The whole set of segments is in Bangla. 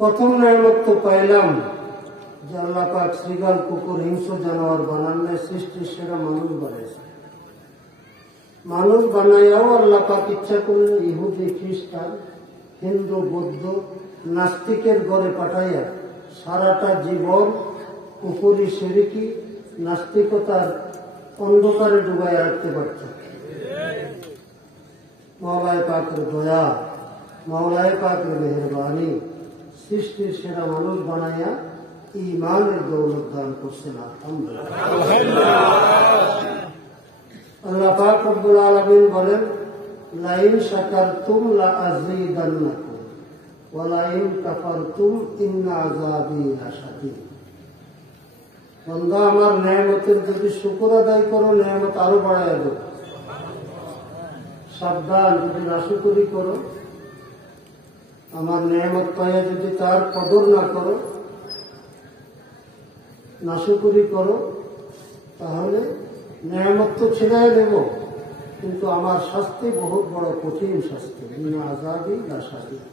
প্রথম নেয়ামত তো পাইলাম যে আল্লাহ পাক শ্রীগাল কুকুর হিংস্র জানোয়ার বানালে সৃষ্টির সেরা মানুষ বানাইছে। মানুষ বানাইয়াও আল্লাহ পাক ইচ্ছা করলে ইহুদি খ্রিস্টান হিন্দু বৌদ্ধ নাস্তিকের ঘরে পাঠাইয়া সারাটা জীবন কুকুরি শিরকি নাস্তিকতার অন্ধকারে ডুবাইয়া রাখতে পারত। মওলায়ে পাকের দয়া, মওলায়ে পাকের মেহেরবানি সৃষ্টির সেরা মানুষ বানাইয়া ঈমানের দৌলত দান করছেন। আলহামদুলিল্লাহ। আল্লাহ পাক রব্বুল আলামিন বলেন, লাইন শাকারতুম লাআযীদান্নাকুম ওয়া লাইন কাফারতুম ইন্না আযাবী লাশাদীদ। বান্দা আমার নেয়ামতের যদি শুকর আদায় করো, নেয়ামত আরো বাড়াইয়া দেব। সাবধান, যদি নাশুকরি করো, আমার নেয়ামত পাইয়া যদি তার কদর না করো, নাশুকরি করো, তাহলে নেয়ামত তো ছিনাই নেব, কিন্তু আমার শাস্তি বহুত বড় কঠিন শাস্তি। ইন্না আযাবী লাশাদীদ।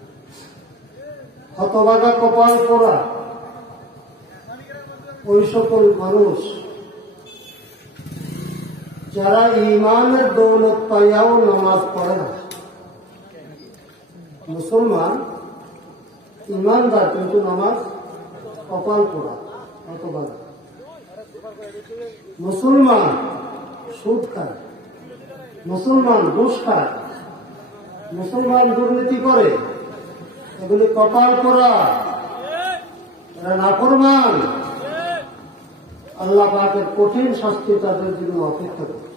হতভাগা কপাল পোড়া ওই সকল মানুষ যারা ঈমানের দৌলত পাইয়াও নামাজ পড়ে না। মুসলমান ঈমানদার, কিন্তু নামাজ কপাল পোড়া, হতভাগা। মুসলমান সুদ খায়, মুসলমান ঘুষ খায়, মুসলমান দুর্নীতি করে, এগুলি কপাল পোড়া, এরা নাফরমান। আল্লাহ পাকের কঠিন শাস্তি তাদের জন্য অপেক্ষা করে।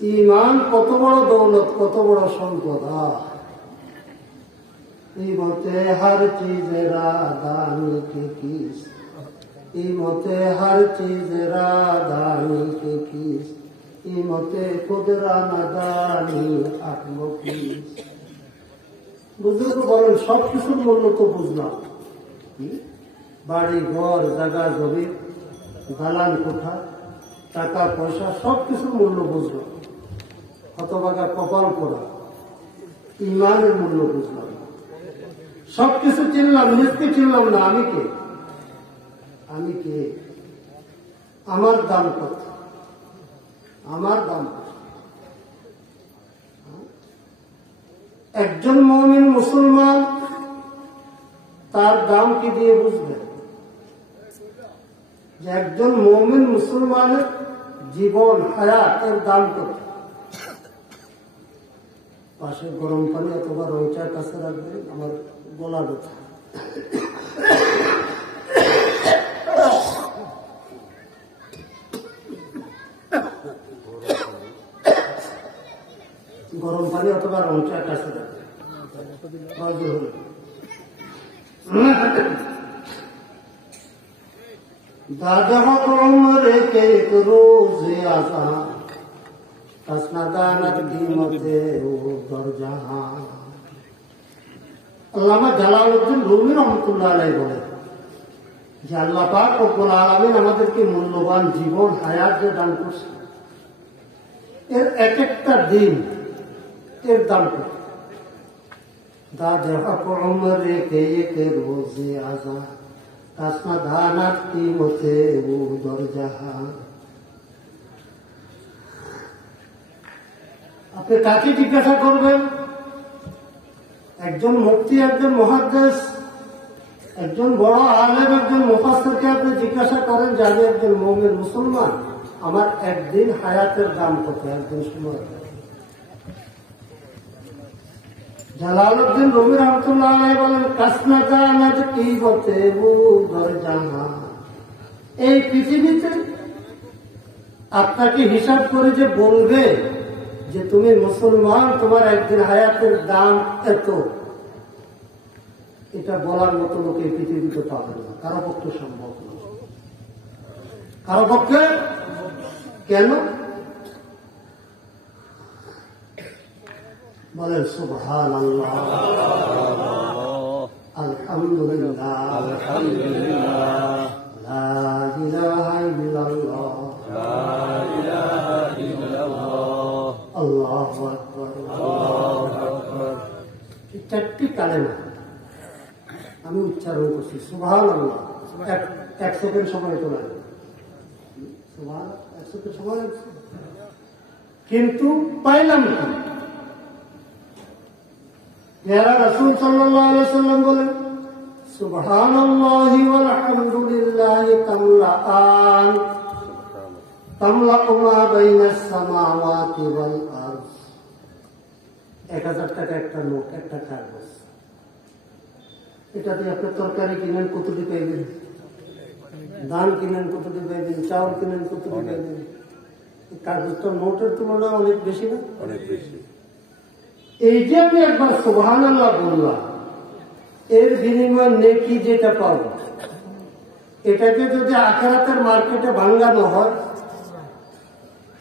ঈমান কত বড় দৌলত, কত বড় সম্পদ। ইমতে হর চিজেরা দানি কে কিস, ইমতে হর চিজেরা দানি কে কিস, ইমতে কুদরা নাদানি আত্ম কিস। বুজুর্গ বলেন, সবকিছুর মূল্য তো বুঝলাম, বাড়ি ঘর জায়গা জমি দালান কোঠা টাকা পয়সা সবকিছুর মূল্য বুঝলাম, হতভাগা কপাল পোড়া ঈমানের মূল্য বুঝলাম। সবকিছু চিনলাম, নিজকে চিনলাম না। আমি কে? আমি কে? আমার দাম কত? আমার দাম কত? একজন মুমিন মুসলমান তার দাম কি দিয়ে বুঝবে? যে একজন মুমিন মুসলমানের জীবন হায়াতের দাম কত? পাশে গরম পানি অথবা রং চার কাছে রাখবে, আমার গলা ব্যথা। গরম পানি অথবা রং চার কাছে রাখবে। दादा उम्र के एक रोज आजा कसनादानत कीमते वो दर जहां। আল্লামা জালালউদ্দিন রুমি রহমতুল্লাহ আলাইহি বলেন যে আল্লাহ পাক রব্বুল আলামিন আমাদেরকে মূল্যবান জীবন হায়াত যে দান করছে, এর এক একটা দিন এর দাম কত? दादा उम्र के एक रोज आजा कसनादानत कीमते वो दर जहां। আপনি কাকে জিজ্ঞাসা করবেন? একজন মুফতি, একজন মুহাদ্দিস, একজন বড় আলেম, একজন মুফাসসিরকে আপনি জিজ্ঞাসা করেন যে আমি একজন মুমিন মুসলমান, আমার একদিন হায়াতের দাম কত, একদিন সময়। জালালউদ্দিন রুমি রহমতুল্লাহ আলাইহি বলেন, কাসনাদানাত কিমতে वो दर जहां। এই পৃথিবীতে আপনাকে হিসাব করে যে বলবে যে তুমি মুসলমান, তোমার একদিন হায়াতের দাম এত, এটা বলার মতো লোক এই পৃথিবীতে পাবে না, কারো পক্ষে সম্ভব না, কারো পক্ষে। কেন? বলেন সুবহানাল্লাহ, আলহামদুলিল্লাহ, আলহামদুলিল্লাহ, লা ইলাহা ইল্লাল্লাহ, লা ইলাহা ইল্লাল্লাহ, আল্লাহু আকবার, আল্লাহু আকবার। চারটি কালেমা আমি উচ্চারণ করছি সুবহানাল্লাহ, এক সেকেন্ড সময় তো লাগে, এক সেকেন্ড সময় লাগছে, কিন্তু পাইলাম না। প্যারা রাসূল সাল্লাল্লাহু আলাইহি ওয়াসাল্লাম বলেন সুবহানাল্লাহি ওয়াল হামদুলিল্লাহি তামলাআন তামলাউ মা বাইনাস সামাওয়াতি ওয়াল আরদ। 1000 টাকা একটা নোট, একটা কাগজ, এটা দিয়ে আপনি তরকারি কিনেন কতটি পাইবেন, ধান কিনেন কতটি পাইবেন, চাউল কিনেন কতটি পাইবেন। কাগজটা নোটের তুলনায় অনেক বেশি না? অনেক বেশি। এই যে আমি একবার সুবহানাল্লাহ বললাম, এর বিনিময়ে নেকি যেটা পাবো, এটাকে যদি আখিরাতের মার্কেটে ভাঙানো হয়,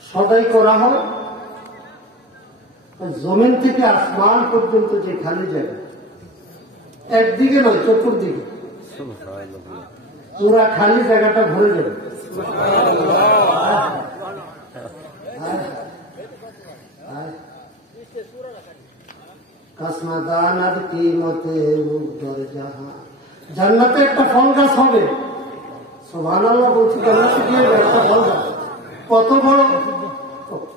সদাই করা হয়, জমিন থেকে আসমান পর্যন্ত যে খালি জায়গা, একদিকে নয় চতুর্দিকে পুরা খালি জায়গাটা ভরে যাবে। জান্নাতে একটা ফল গাছ হবে, সুবহানাল্লাহ বলছি, জান্নাতে গিয়ে একটা ফল গাছ কত বড়,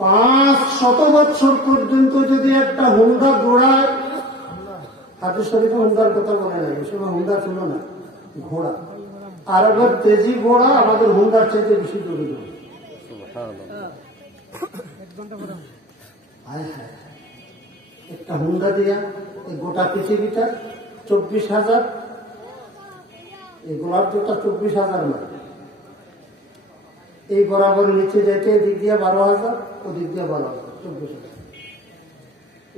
500 বছর পর্যন্ত যদি একটা হুন্ডা দৌড়ায়, হাতের শরীরে হুন্ডার কথা বলে নাই, ওই সময় হুন্ডা ছিল না, ঘোড়া, আর এবার তেজি ঘোড়া আমাদের হুন্ডার চাইতে বেশি দৌড়ে যাবে। একটা হুন্ডা দিয়া এই গোটা পৃথিবীটা 24,000, এই গোলাপ জোটা 24,000 নয়, এই বরাবর নিচে যেতে এদিক দিয়ে 12,000, ওদিক দিয়ে 12,000, 24,000।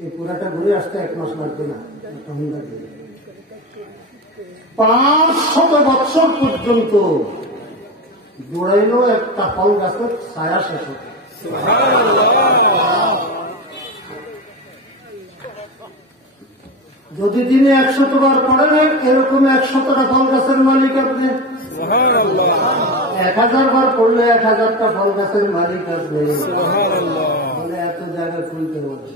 এই পুরাটা ঘুরে আসতে 1 মাস লাগবে না একটা হুন্ডা দিয়ে। 500 বছর পর্যন্ত দৌড়াইলেও একটা ফল গাছের ছায়া শেষ হতো। যদি দিনে 100 বার পড়েন, এরকম 100টা ফল গাছের মালিক আপনি। 1000 বার পড়লে 1000টা ফল গাছের মালিক আপনি। বলে এত জায়গা খুলতে হবে।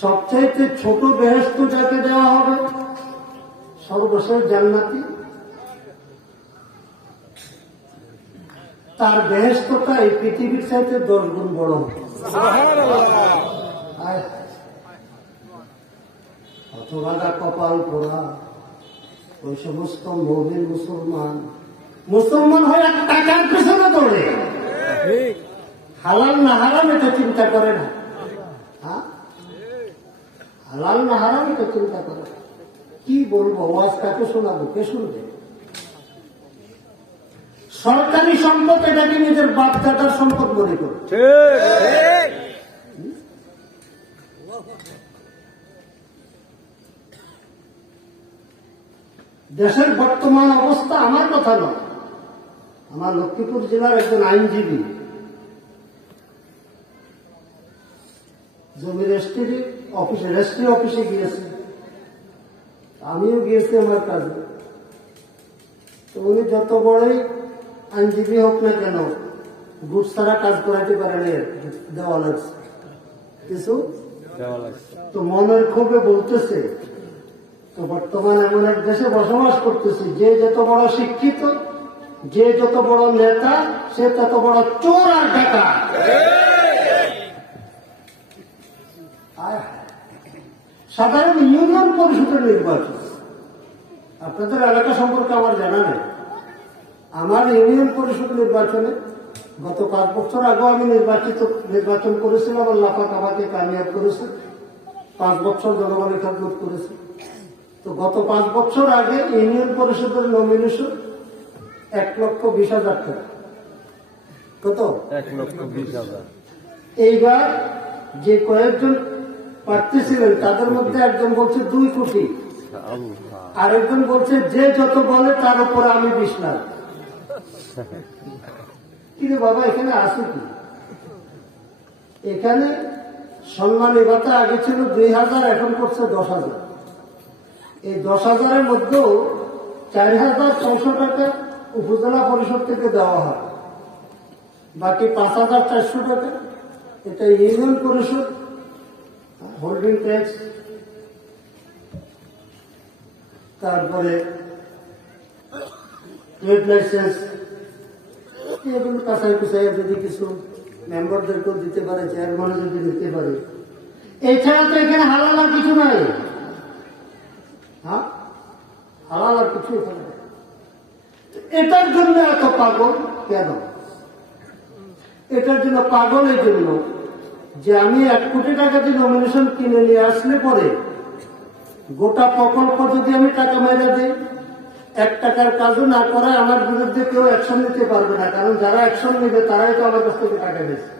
সবচাইতে ছোট বেহেশত যাকে দেওয়া হবে, সর্বশেষ জান্নাতি, তার বেহেশতটা এই পৃথিবীর চাইতে 10 গুণ বড় হবে। অথবা কপাল পোড়া ওই সমস্ত মুমিন মুসলমান হয়ে টাকার পেছনে দৌড়ে, হালাল না হারাম এটা চিন্তা করে না। হালাল না হারাম এটা চিন্তা করে। কি বলবো, ওয়াজ কাকে শোনাবো, কে শুনবে? সরকারি সম্পদ এটাকে নিজের বাপ দাদার সম্পদ মনে করে। দেশের বর্তমান অবস্থা আমার কথা নয়, আমার লক্ষ্মীপুর জেলার একজন আইনজীবী জমি রেজিস্ট্রি অফিসে গিয়েছে, আমিও গিয়েছি আমার কাজে। তো উনি যত বড়ই আইনজীবী হোক না কেন, ঘুষ ছাড়া কাজ করাইতে পারেন, দেওয়া লাগছে কিছু, তো মনের ক্ষোভে বলতেছে, তো বর্তমানে এমন এক দেশে বসবাস করতেছি, যে যত বড় শিক্ষিত, যে যত বড় নেতা, সে তত বড় চোর আর ডাকাত। সাধারণ ইউনিয়ন পরিষদের নির্বাচন, আপনাদের এলাকা সম্পর্কে আমার জানা নেই। আমার ইউনিয়ন পরিষদ নির্বাচনে গত 5 বছর আগেও আমি নির্বাচন করেছিলাম, আল্লাহ পাক আমাকে কামিয়াব করেছে, 5 বছর জনগণের খেদমত করেছে। তো গত 5 বছর আগে ইউনিয়ন পরিষদের নমিনেশন 1,20,000 টাকা। কত? 1,20,000। এইবার যে কয়েকজন প্রার্থী ছিলেন তাদের মধ্যে একজন বলছে 2 কোটি, আরেকজন বলছে যে যত বলে তার উপরে আমি 20 লাখ। কিন্তু বাবা এখানে আসে কি? এখানে সম্মানী ভাতা আগে ছিল 2,000, এখন করছে 10,000। এই 10,000-এর মধ্যেও 4,600 টাকা উপজেলা পরিষদ থেকে দেওয়া হয়, বাকি 5,400 টাকা এটা ইউনিয়ন পরিষদ হোল্ডিং ট্যাক্স তারপরে ট্রেড লাইসেন্স, এগুলো কাছাই কুছাই যদি কিছু মেম্বারদেরকেও দিতে পারে, চেয়ারম্যানও যদি দিতে পারে। এছাড়া তো এখানে হালাল আর কিছু নাই। হ্যাঁ, হালাল আর কিছু এখানে। এটার জন্য এত পাগল কেন? এটার জন্য পাগল এই জন্য যে আমি 1 কোটি টাকা দিয়ে নমিনেশন কিনে নিয়ে আসলে পরে গোটা প্রকল্প যদি আমি টাকা মেরে দিই, 1 টাকার কাজও না করে আমার বিরুদ্ধে কেউ অ্যাকশন নিতে পারবে না, কারণ যারা অ্যাকশন নেবে তারাই তো আমার কাছ থেকে টাকা দিয়েছে।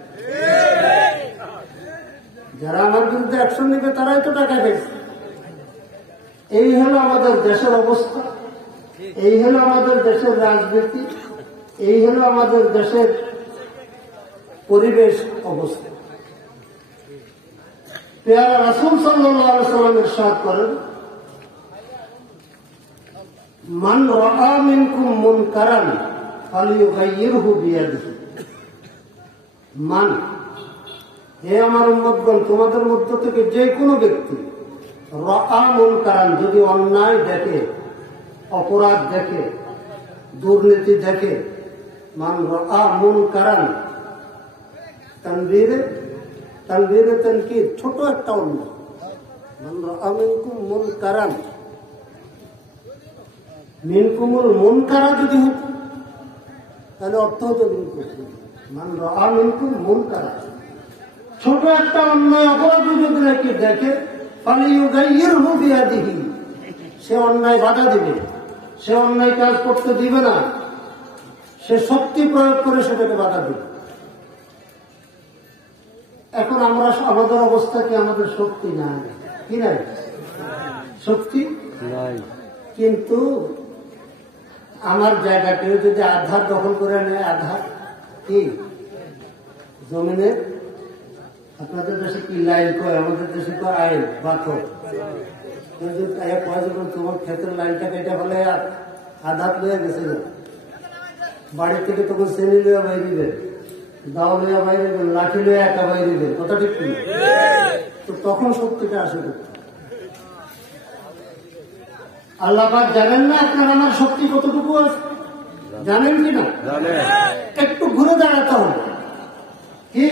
যারা আমার বিরুদ্ধে অ্যাকশন নেবে তারাই তো টাকা দিয়েছে। এই হলো আমাদের দেশের অবস্থা, এই হলো আমাদের দেশের রাজনীতি, এই হলো আমাদের দেশের পরিবেশ অবস্থা। পেয়ারা রাসূল সাল্লাল্লাহু আলাইহি ওয়াসাল্লাম ইরশাদ করেন, মান রাআ মিনকুম মুনকারান ফালিয়ুগাইয়িরহু বিয়াদিহি। মান, হে আমার উম্মতগণ, তোমাদের মধ্য থেকে যে কোনো ব্যক্তি রাআ মুনকারান, যদি অন্যায় দেখে, অপরাধ দেখে, দুর্নীতি দেখে, মান রাআ মুনকারান, তানবীরে তানকির, ছোট একটা অন্যায়, মান রাআ মিনকুম মুনকারান, মিনকুমুল মুনকারা যদি হতো তাহলে অর্থ হতো মান রাআ মিনকুম মুনকারা, ছোট একটা অন্যায় অপরাধ যদি নাকি দেখে, ফালিয়ুগাইয়িরহু বিয়াদিহি, সে অন্যায় বাধা দিবে, সে অন্যায় কাজ করতে দিবে না, সে শক্তি প্রয়োগ করে সেটাকে বাধা দিবে। এখন আমরা আমাদের অবস্থা কি? আমাদের শক্তি নাই, কি নাই? শক্তি নাই। কিন্তু আমার জায়গাটিও যদি আধার দখল করে নেয়, আধার কি জমিনে, আপনাদের দেশে কি লাইন কয়, আমাদের দেশে তো আইন পাথর, তোমার ক্ষেতের লাইনটা কেটে ফেলে আধার লইয়া গেছে, বাড়ি থেকে তখন শ্রেণী লইয়া বাইরে, দাও লইয়া বাইরে, লাঠি লইয়া একা বাইরে, কথা ঠিক কি? তো তখন শক্তিটা আসে। আল্লাহ পাক জানেন না আপনার আমার শক্তি কতটুকু আছে? জানেন কিনা? একটু ঘুরে দাঁড়াতে হবে। কি?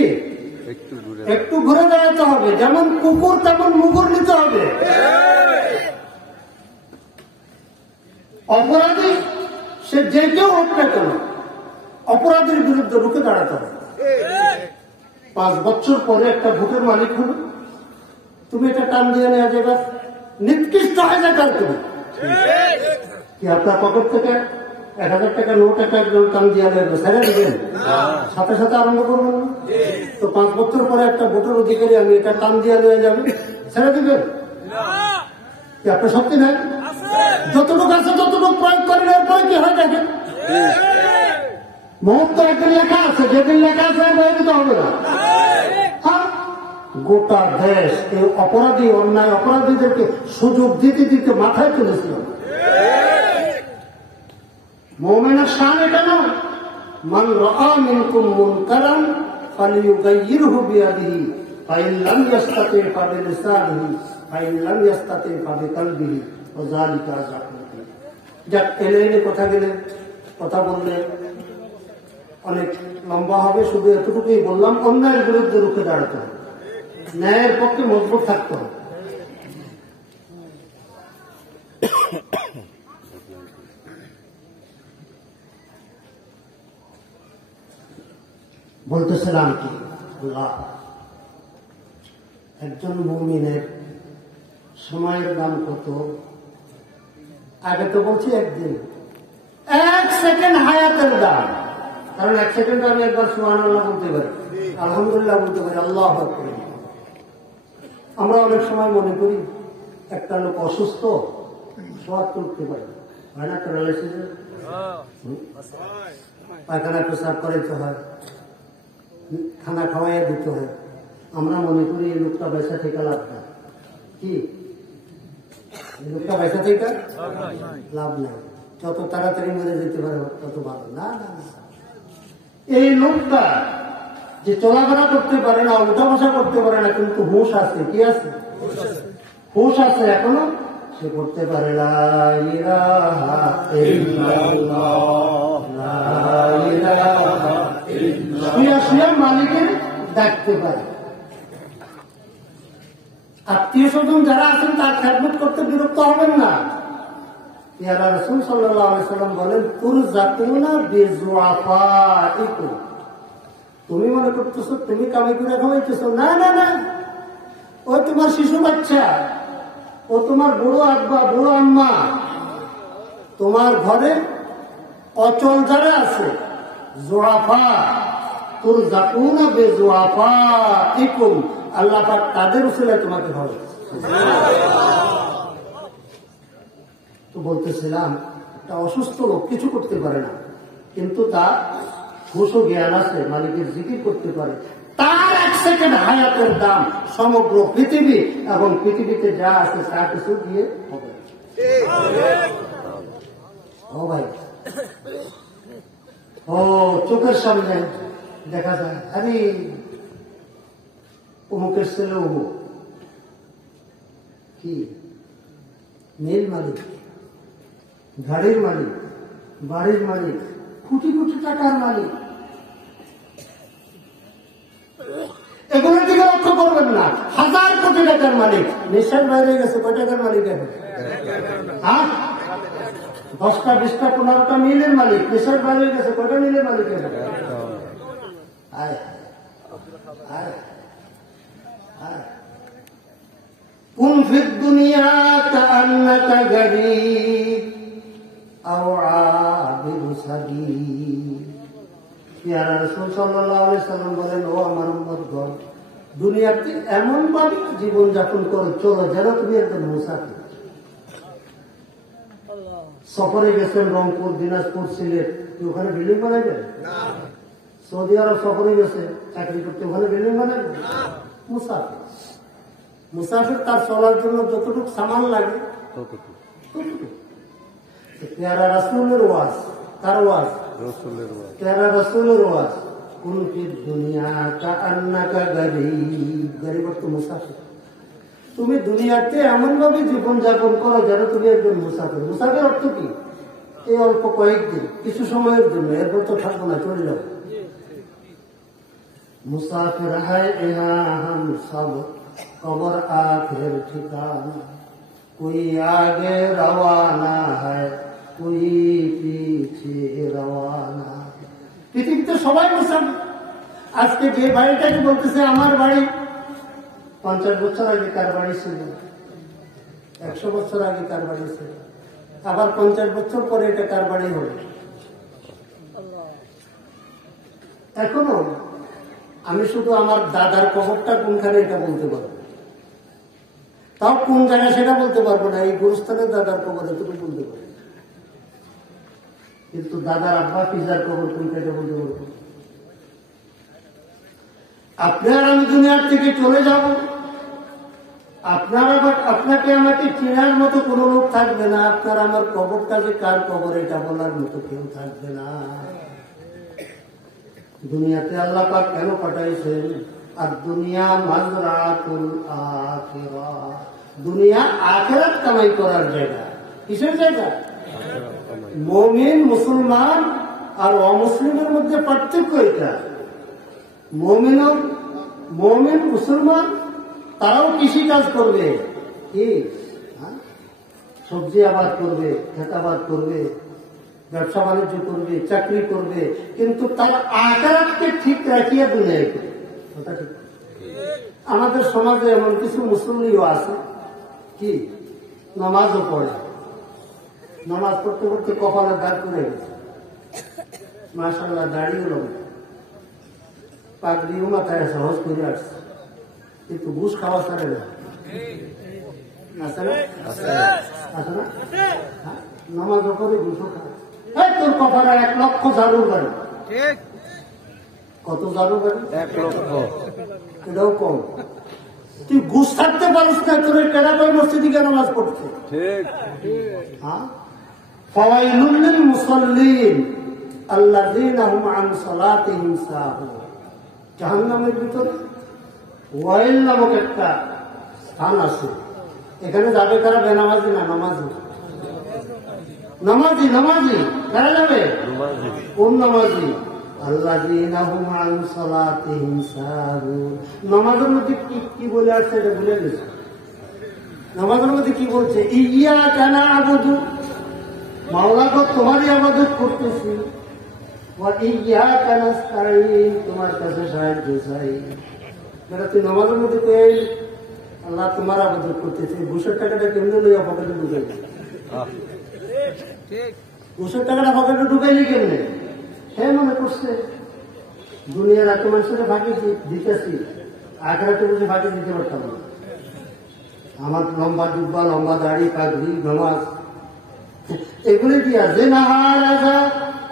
একটু ঘুরে দাঁড়াতে হবে। যেমন কুকুর তেমন মুগুর নিতে হবে। অপরাধী সে যে কেউ হোক না কেন, অপরাধীর বিরুদ্ধে রুখে দাঁড়াতে হবে। 5 বছর পরে একটা ভোটের মালিক হবে, তুমি এটা টান দিয়ে নেওয়া যাবে, নিকৃষ্ট হয়ে যায় কাল তুমি কি আপনার পকেট থেকে 1000 টাকা নোট একটা একজন টান দিয়ে নেবে, ছেড়ে দিবেন? সাথে সাথে আরম্ভ করবেন না তো? 5 বছর পরে একটা ভোটের অধিকারী আমি এটা টান দিয়ে নিয়ে যাবে, ছেড়ে দিবেন কি? আপনার শক্তি নাই। যতটুকু আছে ততটুকু প্রয়োগ করেন, এরপরে কি হয় দেখেন। মুহূর্ত একদিন লেখা আছে, যেদিন লেখা আছে বয়ে দিতে হবে না। গোটা দেশ এই অপরাধী, অন্যায় অপরাধীদেরকে সুযোগ দিতে দিতে মাথায় তুলেছিল। মুমিনের শান এটা নয়, মান রাআ মিনকুম মুনকারান ফালিয়ুগাইয়িরহু বিয়াদিহি ফাইন লাম ইয়াস্তাতি ফাবিলিসানিহি ফাইন লাম ইয়াস্তাতি ফাবিকলবিহি ওয়া যালিকা আযাবুল আলীম। যাক, এলেনে কথা বললে অনেক লম্বা হবে, শুধু এতটুকুই বললাম, অন্যায়ের বিরুদ্ধে রুখে দাঁড়াতে হবে, ন্যায়ের পক্ষে মজবুত থাকতে হবে। বলতেছিলাম কি, আল্লাহ একজন মুমিনের সময়ের দাম কত? আগে তো বলছি একদিন, 1 সেকেন্ড হায়াতের দাম। কারণ 1 সেকেন্ডে আমি একবার সুবহানাল্লাহ বলতে পারি, আলহামদুলিল্লাহ বলতে পারি, আল্লাহু আকবার। আমরা অনেক সময় মনে করি একটা লোক অসুস্থ, সোয়াদ করতে পারে, হয় না? প্যারালাইসিস, পায়খানা পেশাব করাইতে হয়, খানা খাওয়াইয়া দিতে হয়। আমরা মনে করি এই লোকটা পয়সা থেকে লাভ না। কি? এই লোকটা পয়সা থেকে লাভ নাই, যত তাড়াতাড়ি মরে যেতে পারে তত ভালো। না না, এই লোকটা যে চলাফেরা করতে পারে না, উঠা বসা করতে পারে না, কিন্তু হুঁশ আছে। কি আছে? হুঁশ আছে এখনো, সে করতে পারে লা ইলাহা ইল্লাল্লাহ, লা ইলাহা ইল্লাল্লাহ। শুয়া শুয়া মালিকের ডাকতে পারে। আত্মীয় স্বজন যারা আছেন তার খেদমত করতে বিরক্ত হবেন না। পেয়ারা রাসূল সাল্লাল্লাহু আলাইহি সাল্লাম বলেন, তুরজাকুনা বিজুআফাইকুম। তুমি মনে করতেছো তুমি কামাই করে খাওয়াইতেছো, না না না, ও তোমার শিশু বাচ্চা, ও তোমার বুড়ো আব্বা বুড়ো আম্মা, তোমার ঘরে অচল যারা আছে জুআফা, তুরজাকুনা বিজুআফাইকুম, আল্লাহ পাক তাদের উসিলায় তোমাকে খাওয়াবে। তো বলতেছিলাম, একটা অসুস্থ লোক কিছু করতে পারে না, কিন্তু তার হুঁশ ও জ্ঞান আছে, মালিকের জিকির করতে পারে, তার 1 সেকেন্ড হায়াতের দাম সমগ্র পৃথিবী এবং পৃথিবীতে যা আছে তা কিছু দিয়ে হবে। ও ভাই, ও চোখের সামনে দেখা যায়, আরে অমুকের ছেলে অমুক, কি মিল মালিক, গাড়ির মালিক, বাড়ির মালিক, কোটি কোটি টাকার মালিক, এগুলোর দিকে লক্ষ্য করবেন না। 1000 কোটি টাকার মালিক, নেশার বাইরে গেছে, কয় টাকার মালিক এখন? হ্যাঁ, 10টা 20টা 15টা মিলের মালিক, নেশার বাইরে গেছে, কয়টা মিলের মালিক এখন? কুন ফিদ দুনিয়া কাআন্নাকা গরীব আও আবিরু সাবিল। পেয়ারা রাসূল সাল্লাল্লাহু আলাইহি সাল্লাম বলেন, ও আমার উম্মতগণ, দুনিয়াতে এমন ভাবে জীবন যাপন করে চলো যেন তুমি একজন মুসাফির। সফরে গেছেন রংপুর, দিনাজপুর, সিলেট, ওখানে বিল্ডিং বানাবেন? সৌদি আরব সফরে গেছে চাকরি করতে, ওখানে বিল্ডিং বানাবেন? মুসাফির, মুসাফির তার চলার জন্য যতটুকু সামান লাগে ততটুকু। পেয়ারা রাসূলের ওয়াজ, কার ওয়াজ? পেয়ারা রাসূলের ওয়াজ, কুন ফিদ দুনিয়া কাআন্নাকা গরীব, গরীব অর্থ মুসাফির। তুমি দুনিয়াতে এমন ভাবে জীবন যাপন করো যেন তুমি একজন মুসাফির। মুসাফির অর্থ কি? এই অল্প কয়েকদিন, কিছু সময়ের জন্য, এরপর তো থাকবো না, চলে যাবো। মুসাফির হ্যায় ইহা হাম সব, কবর আখির ঠিকানা, কোই আগে রওয়ানা হ্যায় কোই পিছে রওয়ানা। পৃথিবীতে সবাই মুসাফির। আজকে যে বাড়িটাকে বলতেছে আমার বাড়ি, 50 বছর আগে কার বাড়ি ছিল, 100 বছর আগে কার বাড়ি ছিল, আবার 50 বছর পরে এটা কার বাড়ি হবে। এখনো আমি শুধু আমার দাদার কবরটা কোনখানে এটা বলতে পারবো, তাও কোন জায়গায় সেটা বলতে পারবো না। এই গুরুস্থানের দাদার কবর এতটুকু বলতে পারবো, কিন্তু দাদার আব্বা পিজার কবর কোনখানে বলতে পারবো। আপনার আমি দুনিয়ার থেকে চলে যাব, আপনাকে আমাকে চেনার মতো কোন লোক থাকবে না, আপনার আমার কবরটা যে কার কবর এটা বলার মতো কেউ থাকবে না। দুনিয়াতে আল্লাহ পাক কেন পাঠাইছেন? আর দুনিয়া মাজরাতুল আখিরাহ, দুনিয়া আখিরাত কামাই করার জায়গা। কিসের জায়গা? মুমিন মুসলমান আর অমুসলিমের মধ্যে পার্থক্য এটা। মুমিন মুসলমান তারাও কৃষি কাজ করবে, কি সবজি আবাদ করবে, খেতাবাদ করবে, ব্যবসা বাণিজ্য করবে, চাকরি করবে, কিন্তু তার আখিরাতকে ঠিক রাখিয়া দুনিয়ায় করবে। কথা ঠিক। আমাদের সমাজে এমন কিছু মুসলিমও আছে কি নামাজও পড়ে, নামাজ পড়তে পড়তে কপালে দাগ করে গেছে, মাশাআল্লাহ দাড়িও লম্বা, পাগড়িও মাথায় সহজ করে আসছে, কিন্তু ঘুষ খাওয়া ছাড়ে না। আছে না? আছে না? নামাজও করে ঘুষও খায়। তোর কপালে 1 লক্ষ ঝাড়ুর বাড়ি। কত ঝাড়ুর বাড়ি? 1 লক্ষ। এটাও কম। তুই ঘুষ থাকতে পারিস না, তোর কেনা পাই মসজিদে গিয়ে নামাজ পড়ছে। ফাওয়াইলুল লিল মুসাল্লিন আল্লাযীনা হুম আন সালাতিহিম সাহুন। জাহান্নামের ভিতরে ওয়াইল নামক একটা স্থান আছে, এখানে যাবে কারা? বেনামাজি না নামাজি? নামাজি। নামাজি কারা যাবে? কোন নামাজি? আল্লাযীনা হুম আন সালাতিহিম সাহুন। নামাজের মধ্যে কি বলে আসছে এটা ভুলে গেছে। নামাজের মধ্যে কি বলছে? ইয়্যাকা না'বুদু, মাওলা গো তোমারই ইবাদত করতেছি, ওয়া ইয়্যাকা নাস্তাঈন, তোমার কাছে সাহায্য চাই। যারা তুই নামাজের মধ্যে কই আল্লাহ তোমার ইবাদত করতেছি, ঘুষের টাকাটা কেমনে লইয়া পকেটে ঢুকাই? ঘুষের টাকাটা পকেটে ঢুকাইলি কেমনে? হ্যাঁ মনে করছে দুনিয়ার এত মানুষের ফাঁকি দিতেছি, আখেরাতে বুঝে ফাঁকি দিতে পারতাম না। আমার লম্বা জুব্বা, লম্বা দাড়ি, পাগড়ি, নামাজ এগুলি দিয়া যে নাহারাজা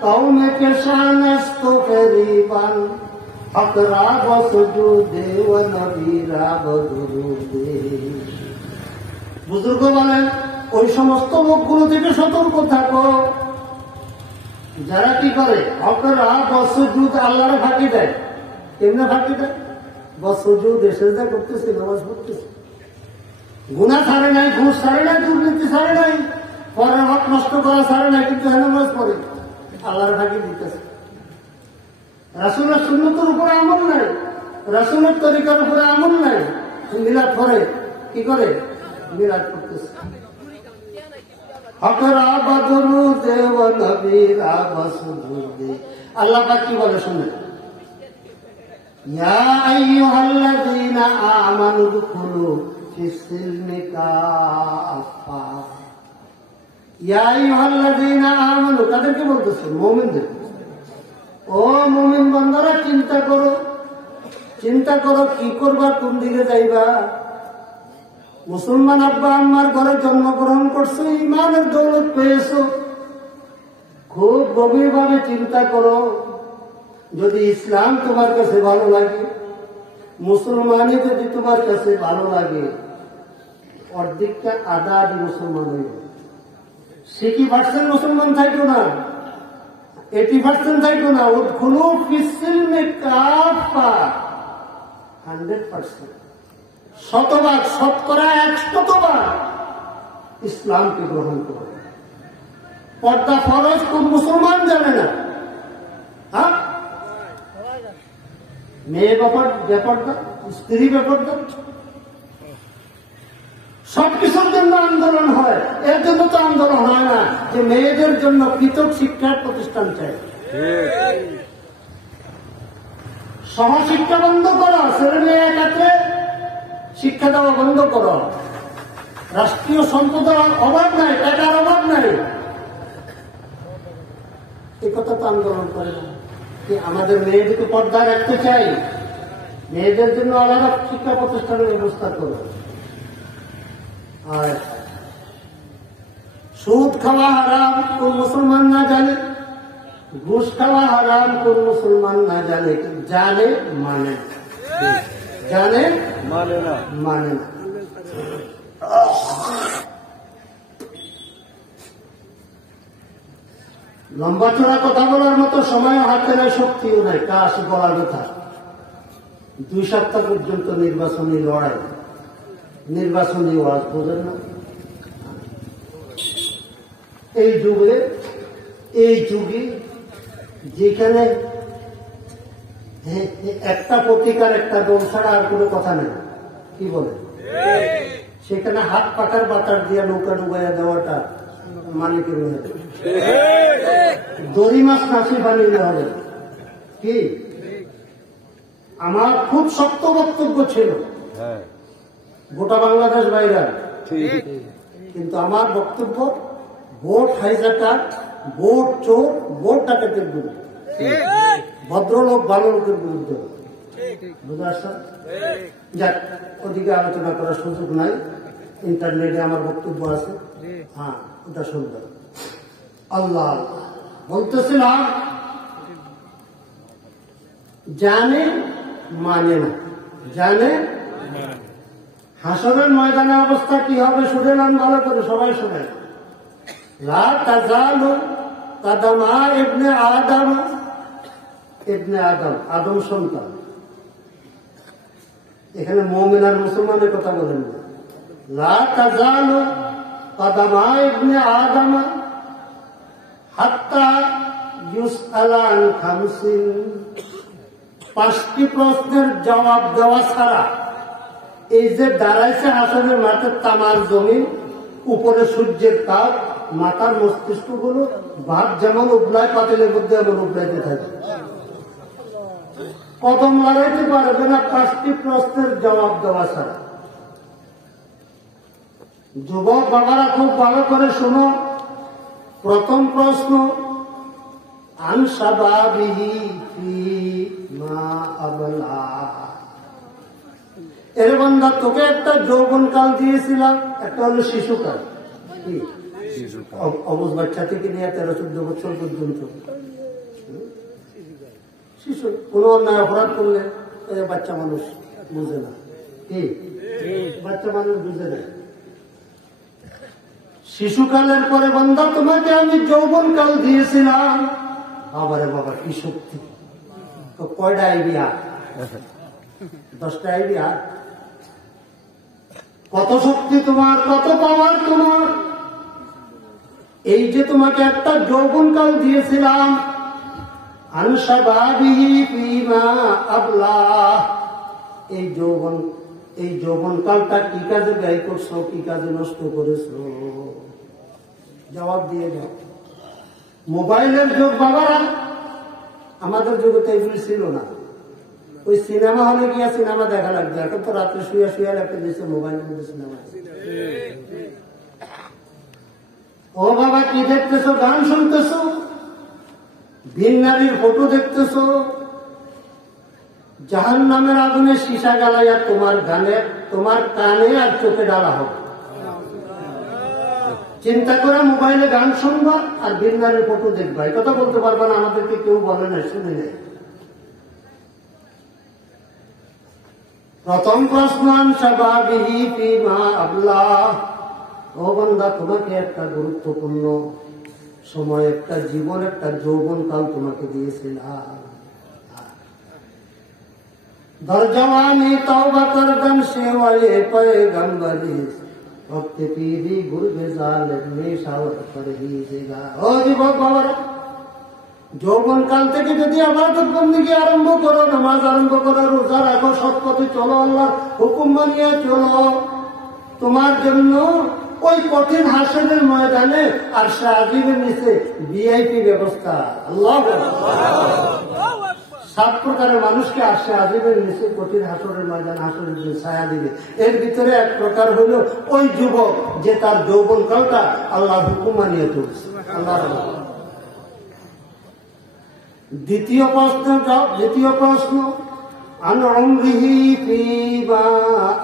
কওমে কে শানস্ত করিবান আকরা বসজুদে ওয়া নবীরা বদরুদে। বুজুর্গ বলেন ওই সমস্ত লোকগুলো থেকে সতর্ক থাকো যারা কি করে আকরা বসজুদ, আল্লাহরে ফাঁকি দেয়। কেমনে ফাঁকি দেয়? বসজুদ সেজদা করতেছে, নামাজ পড়তেছে, গুনাহ ছাড়ে নাই, ঘুষ ছাড়ে নাই, দুর্নীতি ছাড়ে নাই, পরের হক নষ্ট করা ছাড়ে নাই, কিন্তু নামাজ পড়ে আল্লাহর ফাঁকি দিতেছে। রাসূলের সুন্নতের উপরে আমল নাই, রাসূলের তরিকার উপরে আমল নাই, মিলাদ পড়ে কি করে? মিলাদ করতেছে। হকরা বদরুদে ওয়া নবীরা বসজুদে। আল্লাহ পাক কি বলে শুনে? ইয়া আইয়ুহাল্লাযীনা আমানু দুখুলু ফিস সিলমি কাফা। ইয়া আইয়ুহাল্লাযীনা আমানু, কাদেরকে বলতেছে? মুমিনদের। ও মুমিন বান্দারা চিন্তা করো, চিন্তা করো কি করবা, কোন দিকে যাইবা। মুসলমান আব্বা আম্মার ঘরে জন্মগ্রহণ করছো, ইমানের দৌলত পেয়েছো, খুব গভীরভাবে চিন্তা করো। যদি ইসলাম তোমার কাছে ভালো লাগে, মুসলমানই যদি তোমার কাছে ভালো লাগে, অর্ধেকটা আধা আধি মুসলমান হইব। 60% মুসলমান থাকতো না, 80% থাকতো না। উদখুলু ফিস সিলমি কাফা, 100%, শতভাগ, শতকরা 100% ইসলামকে গ্রহণ করো। পর্দা ফরজ কোন মুসলমান জানে না? হ্যাঁ, মেয়ে বেপর্দা, স্ত্রী বেপর্দা, সবকিছুর জন্য আন্দোলন হয়। এর জন্য তো আন্দোলন হয় না যে মেয়েদের জন্য পৃথক শিক্ষার প্রতিষ্ঠান চাই। সহশিক্ষা বন্ধ করো, ছেলে মেয়ে একাত্রে শিক্ষা দেওয়া বন্ধ করো। রাষ্ট্রীয় সম্পদের অভাব নাই, টাকার অভাব নাই, এ কথা তো আন্দোলন করে না। আমাদের মেয়েদেরকে পর্দা রাখতে চাই, মেয়েদের জন্য আলাদা শিক্ষা প্রতিষ্ঠানের ব্যবস্থা করো। আর সুদ খাওয়া হারাম কোন মুসলমান না জানে, ঘুষ খাওয়া হারাম কোন মুসলমান না জানে, জানে মানে জানে মানে না, মানে না। লম্বা চড়া কথা বলার মতো সময় হাতে নাই, শক্তিও নাই, কাশ গলা ব্যথা। 2 সপ্তাহ পর্যন্ত নির্বাচনী লড়াই, নির্বাচনী ওয়াজ, বোঝেন না? এই যুগে যেখানে একটা পত্রিকার একটা দল ছাড়া আর কোনো কথা নেই, কি বলে, সেখানে হাত পাকার বাতার দিয়ে নৌকা ডুবাইয়া দেওয়াটা মালিকের হয়ে যাবে। দড়ি মাছ নাচি বানিয়ে হবে কি? আমার খুব শক্ত বক্তব্য ছিল, গোটা বাংলাদেশ বাইরে, কিন্তু আমার বক্তব্য ভোট হাইজাকার, ভোট চোর, ভোট ডাকাতের বিরুদ্ধে, ভদ্রলোক ভালো লোকের বিরুদ্ধে। বুঝে আসছেন? যাক, ওদিকে আলোচনা করার সুযোগ নাই, ইন্টারনেটে আমার বক্তব্য আছে, হ্যাঁ ওটা শুনবেন। আল্লাহ বলতেছিলাম, জানে মানে না, জানে। হাসরের ময়দানের অবস্থা কি হবে শুনে নেন ভালো করে, সবাই শুনে। লা তাজালু কাদামা ইবনে আদম, ইবনে আদম, আদম সন্তান। এখানে মুমিন আর মুসলমানের কথা বলেন না, লা তাজালু কদমা ইবনে আদম হাত্তা ইউসআলা আন খামসিন। 5টি প্রশ্নের জবাব দেওয়া ছাড়া এই যে দাঁড়াইছে হাসনের মাঠের তামার জমিন, উপরে সূর্যের তাপ, মাথার মস্তিষ্ক গুলো ভাত যেমন উবলায় পাতিলের মধ্যে এমন উবলাইতে থাকে, কদম লড়াইতে পারবে না 5টি প্রশ্নের জবাব দেওয়া ছাড়া। যুবক বাবারা খুব ভালো করে শোনো। প্রথম প্রশ্ন, আন শাবাবিহি ফীমা আবলা। এর বান্দা, তোকে একটা যৌবনকাল দিয়েছিলাম, একটা হলো শিশুকাল। অবুঝ বাচ্চা থেকে নিয়ে 13-14 বছর পর্যন্ত শিশু। কোন অন্যায় অপরাধ করলে বাচ্চা মানুষ বুঝে না, কি বাচ্চা মানুষ বুঝে না। শিশুকালের পরে বান্দা, তোমাকে আমি যৌবনকাল দিয়েছিলাম। বাবারে বাবা, কি শক্তি! তো কয়টা আইবি হাত? 10টা আইবি হাত। কত শক্তি তোমার, কত পাওয়ার তোমার! এই যে তোমাকে একটা যৌবনকাল দিয়েছিলাম, আন শাবাবিহি ফীমা আবলা। এই যৌবনকালটা কি কাজে ব্যয় করছো, কি কাজে নষ্ট করেছো? জবাব দিয়ে দাও। মোবাইলের যুগ বাবারা, আমাদের যুগে তো এগুলি ছিল না। ওই সিনেমা হলে গিয়া সিনেমা দেখা লাগবে। এখন তো রাত্রে শুয়ে শুয়ে একটা দিয়েছে মোবাইলের মধ্যে সিনেমা। ও বাবা, কি দেখতেছো? গান শুনতেছো, ভিন নারীর ফটো দেখতেছো, জাহান্নামের আগুনে সীসা জ্বালাইয়া তোমার গানে, তোমার কানে আর চোখে ডালা হবে। চিন্তা করে মোবাইলে গান শুনবা আর ভিন নারীর ফটো দেখবা। এই কথা বলতে পারবা না, আমাদেরকে কেউ বলে না, শুনে নেই। প্রথম প্রশ্ন, আন শাবাবিহি ফীমা আবলা। ও বান্দা, তোমাকে একটা গুরুত্বপূর্ণ সময়, একটা জীবন, একটা যৌবনকাল তোমাকে দিয়েছিলাম। দরজওয়ানি তওবা করদম সেওয়ায়ে পয়গম্বরি, वक्त पीरी गुरबे जालिम निशावर परहिजेगा। ও যুবক বাবারা, যৌবনকাল থেকে যদি ইবাদত বন্দেগী আরম্ভ করো, নামাজ আরম্ভ করো, রোজা রাখো, সৎ পথে চলো, আল্লাহর হুকুম মানিয়ে চলো, তোমার জন্য ওই কঠিন হাসরের ময়দানে আরশে আজিমের নিচে ভিআইপি ব্যবস্থা। আল্লাহু আকবার। 7 প্রকারের মানুষকে আরশে আজিমের নিচে কঠিন হাসরের ময়দানে হাসরের দিন ছায়া দিবে। এর ভিতরে এক প্রকার হলো ওই যুবক যে তার যৌবনকালটা আল্লাহর হুকুম মানিয়ে চলছে। আল্লাহর দ্বিতীয় প্রশ্ন, আন উমরিহি ফীমা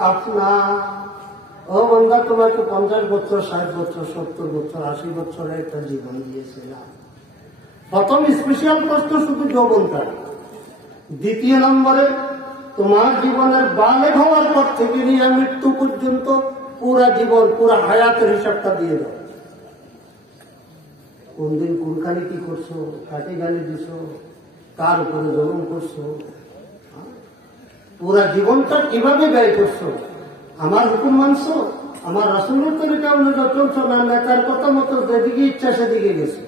আফনা। ও বান্দা, তোমাকে 50 বছর, 60 বছর, 70 বছর, 80 বছরের একটা জীবন দিয়েছিলাম। প্রথম স্পেশাল প্রশ্ন শুধু যৌবনকাল। দ্বিতীয় নম্বরে, তোমার জীবনের বালেগ হওয়ার পর থেকে নিয়ে মৃত্যু পর্যন্ত পুরা জীবন, পুরা হায়াতের হিসাবটা দিয়ে দাও। কোন দিন কোনখানে কি করছো, কাকে গালি দিছো, কার উপরে জুলুম করছো, পুরা জীবনটা কিভাবে ব্যয় করছো, আমার হুকুম মানছো, আমার রাসূলের তরিকা অনুযায়ী চলছো না নেতার কথা মতো যেদিকে ইচ্ছা সেদিকে গেছে।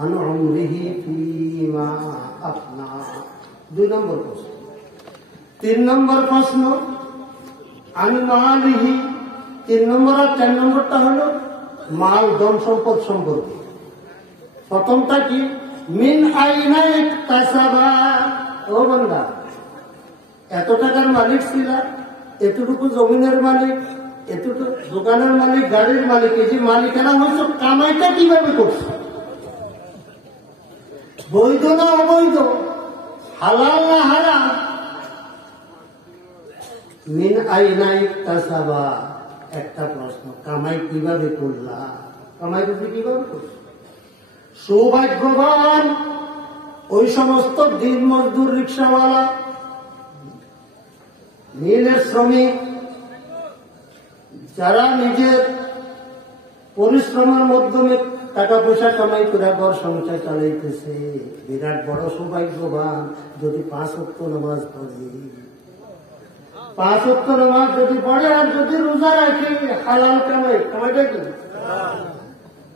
আন উমরিহি ফীমা আফনা। 2 নম্বর প্রশ্ন। 3 নম্বর প্রশ্ন, আন মালিহি। 3 নম্বর আর 4 নম্বরটা হলো মাল, ধন সম্পদ সম্পর্কে। প্রথমটা কি, মিন আইনা ইকতাসাবা। ও বান্দা, এত টাকার মালিক ছিল, এতটুকু জমিনের মালিক, এতটুকু দোকানের মালিক, গাড়ির মালিক, এই যে মালিকেরা হচ্ছে, কামাইটা কিভাবে করছে? বৈধ না অবৈধ, হালাল না হারাম? মিন আইনা ইকতাসাবা, একটা প্রশ্ন, কামাই কিভাবে করলা? কামাই করতে কিভাবে করছো? সৌভাগ্যবান ওই সমস্ত দিন মজদুর, রিক্সাওয়ালা, মিলের শ্রমিক, যারা নিজের পরিশ্রমের মাধ্যমে টাকা পয়সা কামাই করে ঘর সংসার চালাইতেছে। বিরাট বড় সৌভাগ্যবান যদি 5 ওয়াক্ত নামাজ পড়ে। 5 ওয়াক্ত নামাজ যদি পড়ে আর যদি রোজা রাখে, হালাল কামাইটা কি?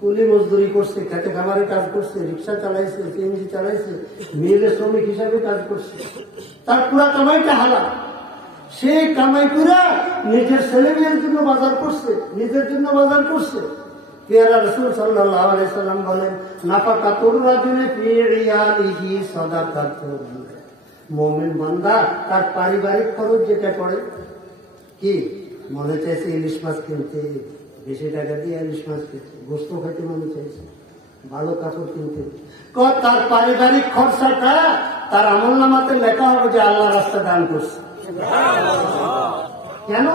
কুলি মজদুরি করছে, খেতে খামারে কাজ করছে, রিক্সা চালাইছে, সিএনজি চালাইছে, মিলে শ্রমিক হিসাবে কাজ করছে, তার পুরা কামাইটা হালাল। সেই কামাই করে নিজের ছেলে মেয়ের জন্য বাজার করছে, নিজের জন্য বাজার করছে। পেয়ারা রাসূল সাল্লাল্লাহু আলাইহি সাল্লাম বলেন, নাফাকাতুর রাজুলি ফি রিয়ালিহি সাদাকাতুন। মুমিন বান্দা তার পারিবারিক খরচ যেটা করে, কি মনে চাইছে ইলিশ মাছ কিনতে, বেশি টাকা দিয়ে ইলিশ মাছ কিনতে, গোস্ত খাইতে মনে চাইছে, ভালো কাপড় কিনতে, তার পারিবারিক খরচাটা তার আমলনামাতে লেখা হবে যে আল্লাহ রাস্তা দান করছে। কেন?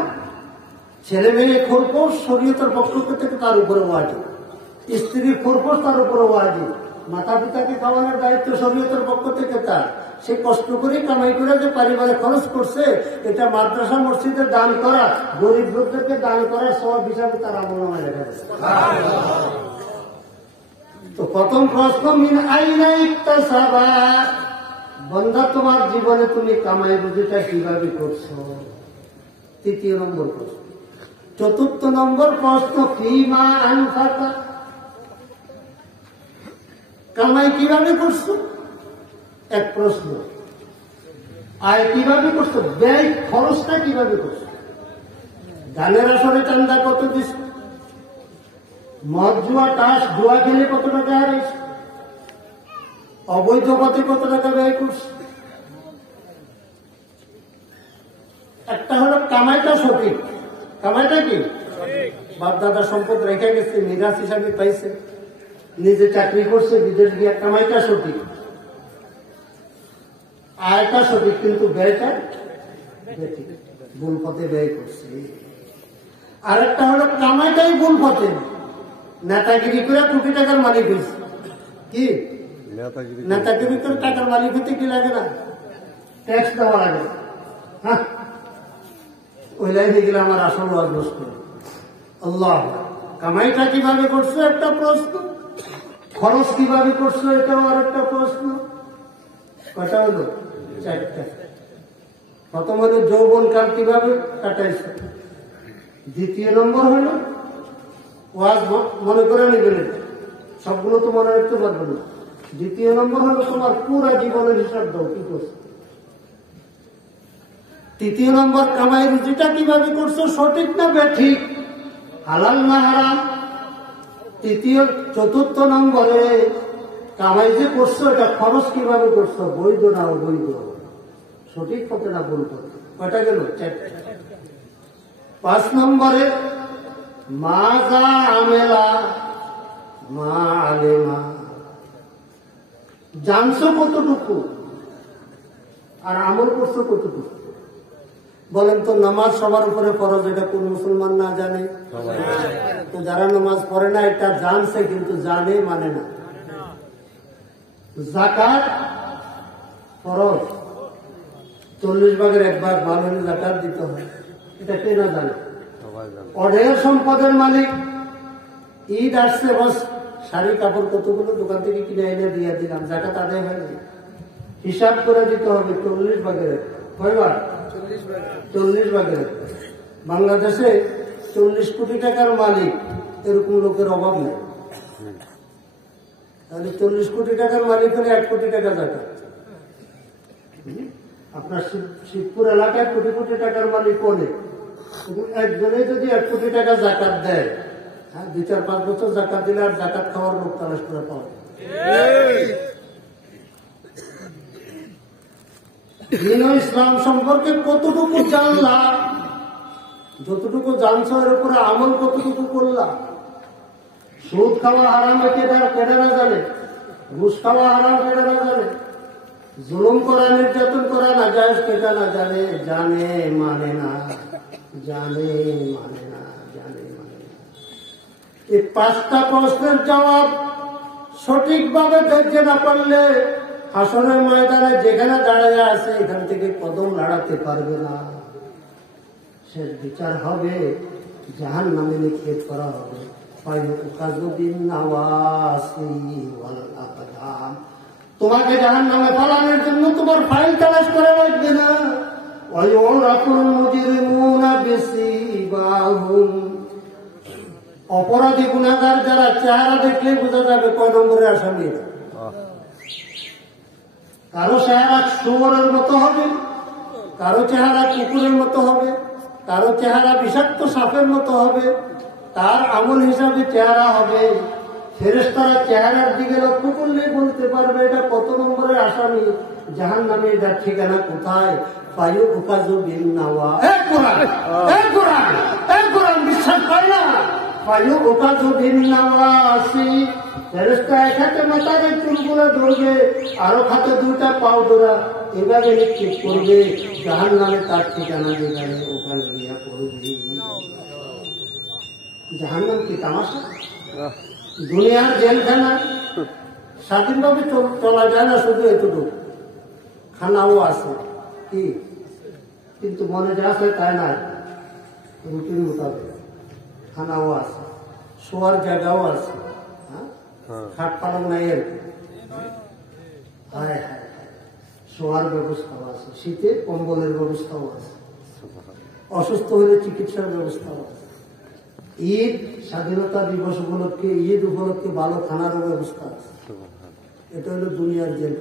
ছেলে মেয়ে খোরপোশ শরীয়তের পক্ষ থেকে তার উপরে ওয়াজিব, স্ত্রীর খোরপোশ তার উপরে ওয়াজিব, মাতা পিতাকে খাওয়ানোর দায়িত্ব শরীয়তের পক্ষ থেকে তার। সে কষ্ট করে কামাই করে যে পারিবারিক খরচ করছে, এটা মাদ্রাসা মসজিদে দান করা, গরিব লোকদেরকে দান করার সওয়াব হিসাবে তার আমলনামায় লেখা আছে। তো প্রথম প্রশ্ন, মিন আইনা ইকতাসাবা, বান্দা তোমার জীবনে তুমি কামাই রুজিটা কিভাবে করছো? তৃতীয় নম্বর প্রশ্ন। চতুর্থ নম্বর প্রশ্ন, ফিমা আনফাকা, কামাই কিভাবে করছো? এক প্রশ্ন। আয় কিভাবে করছো? ব্যয় খরচটা কিভাবে করছো? গানের আসরে চান্দা কত দিস? মদ জুয়া টাস জুয়া খেলে কত টাকা হারাইছে? অবৈধ পথে কত টাকা ব্যয় করছে? একটা হলো কামাইটা সঠিক, কামাইটা কি? বাপ দাদা সম্পদ রেখে গেছে, মিরাজ হিসাবে পাইছে, নিজে চাকরি করছে, বিদেশ গিয়ে, কামাইটা সঠিক, আয়টা সঠিক, কিন্তু ব্যয়টা বেঠিক, ভুল পথে ব্যয় করছে। আর একটা হলো কামাইটাই ভুল পথে, নেতাগিরি করে কোটি টাকার মালিক হয়েছে। কি নেতাগিরি করে টাকার মালিক হতে কি লাগে না? ট্যাক্স দেওয়া লাগে। হ্যাঁ, ওই লাইনে গেলে আমার আসল ওয়াজ নষ্ট। আল্লাহ, কামাইটা কিভাবে করছো একটা প্রশ্ন, খরচ কিভাবে করছো এটাও আর একটা প্রশ্ন। কটা হলো? 4টা। প্রথম হলো যৌবনকাল কিভাবে কাটাইছো, দ্বিতীয় নম্বর হলো ওয়াজ মনে করে নিবেন, সবগুলো তো মনে রাখতে পারবে না। দ্বিতীয় নম্বর হলো তোমার পুরা জীবনের হিসাব দাও কি করছো। তৃতীয় নম্বর, কামাই রুজিটা কিভাবে করছো, সঠিক না বেঠিক, হালাল না হারাম। চতুর্থ নম্বরে, কামাই যে করছো এটা খরচ কিভাবে করছো, বৈধ না অবৈধ, সঠিক পথে না ভুল পথে। কয়টা গেল? 4টা। 5 নম্বরে, মাজা আমেলা মা আলেমা, জানছো কতটুকু আর আমল করছো কতটুকু। বলেন তো, নামাজ সবার উপরে ফরজ, এটা কোন মুসলমান না জানে? তো যারা নামাজ পড়ে না এটা জানছে, কিন্তু জানে মানে না। যাকাত ফরজ, 40 ভাগের 1 ভাগ ভালো হলে যাকাত দিতে হয়, এটা কে না জানে? অঢেল সম্পদের মালিক, ঈদ আসছে, বস শাড়ি কাপড় কতগুলো দোকান থেকে কিনে এনে দিয়ে দিলাম, যাকাত আদায় হয়নি, হিসাব করে দিতে হবে 40 ভাগের 1 ভাগ। কয়বার? 40 ভাগের 1 ভাগ। বাংলাদেশে 40 কোটি টাকার মালিক এরকম লোকের অভাব নেই। তাহলে 40 কোটি টাকার মালিক হলে 1 কোটি টাকা যাকাত। আপনার শিবপুর এলাকায় কোটি কোটি টাকার মালিক অনেক, একজনে যদি 1 কোটি টাকা যাকাত দেয়, 2-4-5 বছর যাকাত দিলে আর যাকাত খাওয়ার লোক তালাশ করে পাওয়া। দ্বীন ও ইসলাম সম্পর্কে কতটুকু জানলা, যতটুকু জানছো এর উপরে আমল কতটুকু করলা। সুদ খাওয়া হারাম কেডারা জানে, ঘুষ খাওয়া হারাম কেডারা জানে, জুলুম করা নির্যাতন করা না জায়েজ কেটা না জানে, জানে মানে না, জানে মানে না, জানে মানে না। এই 5টা প্রশ্নের জবাব সঠিকভাবে দেখতে না পারলে হাসরের ময়দানে যেখানে দাঁড়িয়ে আছে এখান থেকে কদম লাড়াতে পারবে না। শেষ বিচার হবে, জাহান্নামে নিক্ষেপ করা হবে। তোমাকে জাহান্নামে ফালানোর জন্য তোমার ফাইল তালাশ করা লাগবে না, অপরাধী গুণাগার যারা চেহারা দেখলে বোঝা যাবে কয় নম্বরের আসামি। কারো চেহারা শুয়োরের মতো হবে, কারো চেহারা কুকুরের মতো হবে, কারো চেহারা বিষাক্ত সাপের মতো হবে, তার আমল হিসাবে চেহারা হবে। ফেরেশতারা চেহারার দিকে লক্ষ্য করলে বলতে পারবে এটা কত নম্বরের আসামি, জাহান্নামে এটার ঠিকানা কোথায়। পায়ু উকাজু বিন নাওয়া, কোরআন বিশ্বাস করে না। পায়ু উকাজু বিন নাওয়াসি, ফেরেশতা এক হাতে মাথায় চুলগুলো ধরবে, আরো হাতে দুইটা পাও ধরা, এভাবে নিক্ষেপ করবে জাহান্নামে, তার ঠিকানা যেখানে ওখানে গিয়া পড়বে। জাহান্নাম কি তামাশা? দুনিয়ার জেলখানা স্বাধীনভাবে চলা যায় না, শুধু এতটুকু খানাও আছে কি, কিন্তু মনে যা আছে তাই নাই, রুটিন মোতাবেক খানাও আছে, শোয়ার জায়গাও আছে, খাট পালং নাই আর কি, শোয়ার ব্যবস্থাও আছে, শীতে কম্বলের ব্যবস্থাও আছে, অসুস্থ হলে চিকিৎসার ব্যবস্থাও আছে। ঈদ স্বাধীনতা দিবস উপলক্ষে, ঈদ উপলক্ষে ভালো খানারও ব্যবস্থা আছে। এটা হলো দুনিয়ার জেল।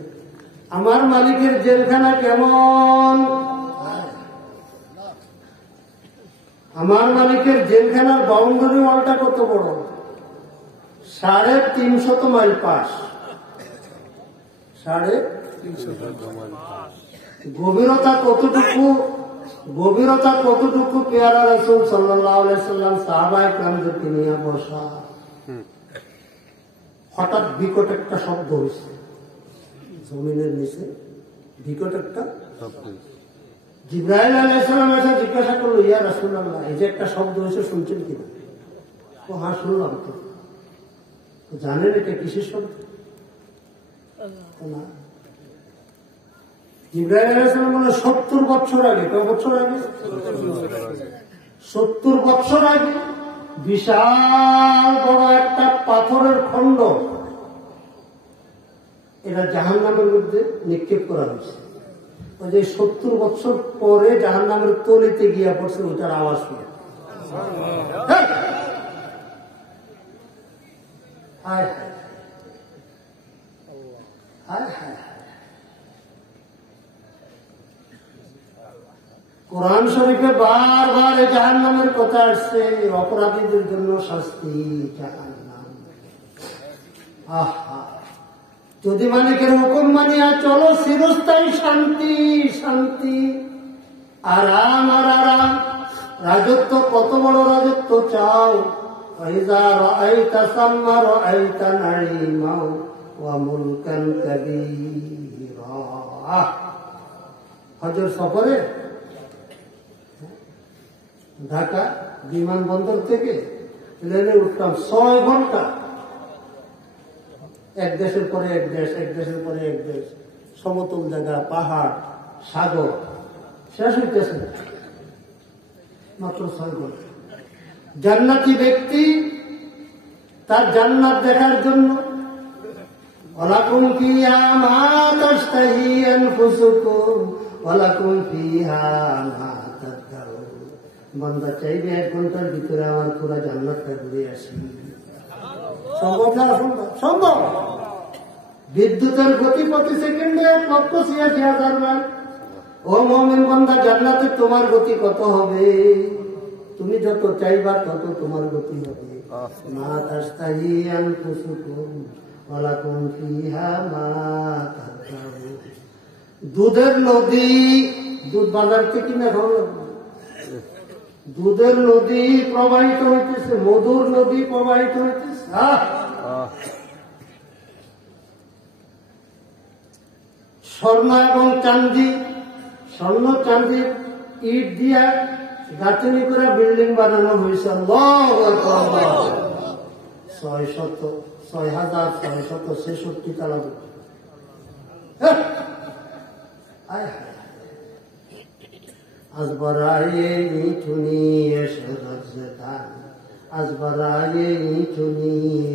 আমার মালিকের জেলখানা কেমন? আমার মালিকের জেলখানার বাউন্ডারি ওয়ালটা কত বড়? 350 মাইল পাশ, 350 গভীরতা কতটুকু? গভীরতা কতটুকু? পেয়ারা রাসূল সাল্লাল্লাহু আলাইহি সাল্লাম সাহাবায়ে কেরামদেরকে নিয়ে বসা। হঠাৎ বিকট একটা শব্দ হয়েছে জমিনের নিচে, বিকট একটা শব্দ। জিবরাইল আলাইহিস সালাম এসে জিজ্ঞাসা করলো, ইয়া রাসূলুল্লাহ, এই যে একটা শব্দ হয়েছে শুনছেন কিনা? ও হ্যাঁ শুনলাম। তো জানেন এটা কিসের শব্দ? না। জিবরাইল আলাইহিস সালাম বলে 70 বছর আগে। কয় বছর আগে? 70 বছর আগে বিশাল বড় একটা পাথরের খণ্ড এটা জাহান্নামের মধ্যে নিক্ষেপ করা হয়েছে। ওই যে 70 বছর পরে জাহান্নামের তলিতে গিয়া পড়ছে, ওটার আওয়াজ শুনে হায় হায় হায় হায়। কোরআন শরীফে বারবার এই জাহান্নামের কথা আসছে, অপরাধীদের জন্য শাস্তি জাহান্নাম। আহা, যদি মালিকের হুকুম মানিয়া চলো চিরস্থায়ী শান্তি, শান্তি, আরাম আর আরাম। রাজত্ব কত বড় রাজত্ব চাও? ওয়াইযা রাআইতা সাম্মা রাআইতা নাঈমা ওয়া মুলকান কাবীরা। হজের সফরে ঢাকা বিমানবন্দর থেকে প্লেনে উঠলাম 6 ঘন্টা, এক দেশের পরে এক দেশ, এক দেশের পরে এক দেশ, সমতল জায়গা, পাহাড়, সাগর, শেষ হইতেছে মাত্র 6 ঘন্টা। জান্নাতি ব্যক্তি তার জান্নাত দেখার জন্য ওয়ালাকুম ফিহা মা তাশতাহি আনফুসুকুম ওয়ালাকুম ফিহা মা তাদউন। বান্দা চাইবে 1 ঘন্টার ভিতরে আমার পুরা জান্নাতটা ঘুরে আসি। সম্ভব না? সম্ভব। বিদ্যুতের গতি প্রতি সেকেন্ডে 1,86,000 মাইল। ও মুমিন বান্দা, জান্নাতে তোমার গতি কত হবে? তুমি যত চাইবা তত তোমার গতি হবে। মা তাশতাহি আনফুসুকুম ওয়ালাকুম ফিহা মা তাদউন। দুধের নদী, দুধ বাজার থেকে কিনে খাওয়া লাগবে। দুধের নদী প্রবাহিত হইতেছে, মধুর নদী প্রবাহিত হইতেছে। স্বর্ণ এবং চাঁদি, স্বর্ণ চাঁদি ইট দিয়া গাঁথনি করে বিল্ডিং বানানো হয়েছে। 6,666 তালা। আজ বরায়ে মিঠুনি এসরজ দান, আজ বরায়ে মিঠুনি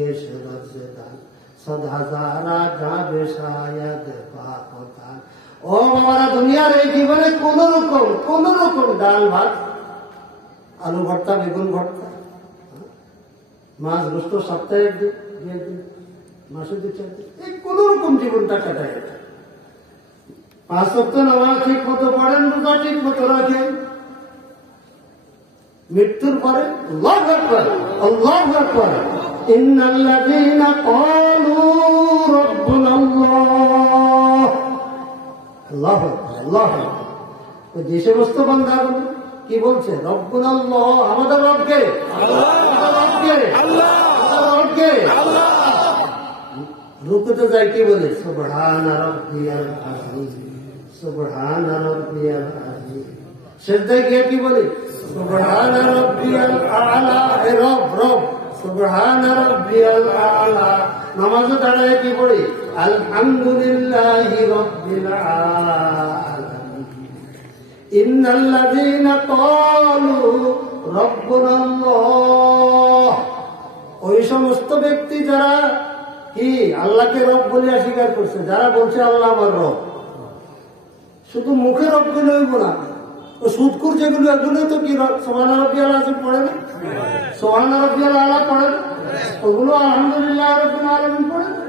এসরজ দান, 100,000 যাবে শায়দ পাক দান। ও বাবারা, দুনিয়ার এই জীবনে কোন রকম ডাল ভাত, আলু ভর্তা, বেগুন ভর্তা, মাছ গোস্ত সপ্তাহে একদিন, মাসে 2-4 দিন, এই কোন রকম জীবনটা কাটায়। 5 সপ্তাহ নামাজ ঠিক মতো পড়েন, রোজা ঠিক মতো রাখেন, মৃত্যুর পরে আল্লাহু আকবার, আল্লাহু আকবার, ইন্নাল্লাযীনা ক্বালু রাব্বুনাল্লাহ, আল্লাহু আকবার, আল্লাহু আকবার। যে সমস্ত বান্দাগুলো কি বলছে? রব্বুনাল্লাহ, আমাদের রবকে, রুকুতে যাই কি বলে? সুবহানা রাব্বিয়াল আযীম, সুবহানা রাব্বিয়াল আযীম। সিজদায় গিয়ে কি বলে? সুবহানা রাব্বিয়াল আ'লা, হে রব, রব, সুবহানা রাব্বিয়াল আ'লা। নামাজে দাঁড়ায় কি পড়ে? আলহামদুলিল্লাহি রাব্বিল আলামিন। ইন্নাল্লাযীনা ক্বালু রাব্বুনাল্লাহ, ওই সমস্ত ব্যক্তি যারা কি আল্লাহকে রব বলে স্বীকার করছে, যারা বলছে আল্লাহ আমার রব, শুধু মুখে রব বলে হইব না, ও সুদকুর যেগুলো, এগুলো তো কি সুবহান রাব্বিয়াল আযীম পড়ে না, সুবহান রাব্বিয়াল আ'লা পড়ে না, ওগুলো আলহামদুলিল্লাহ রাব্বিল আলামিন পড়ে না।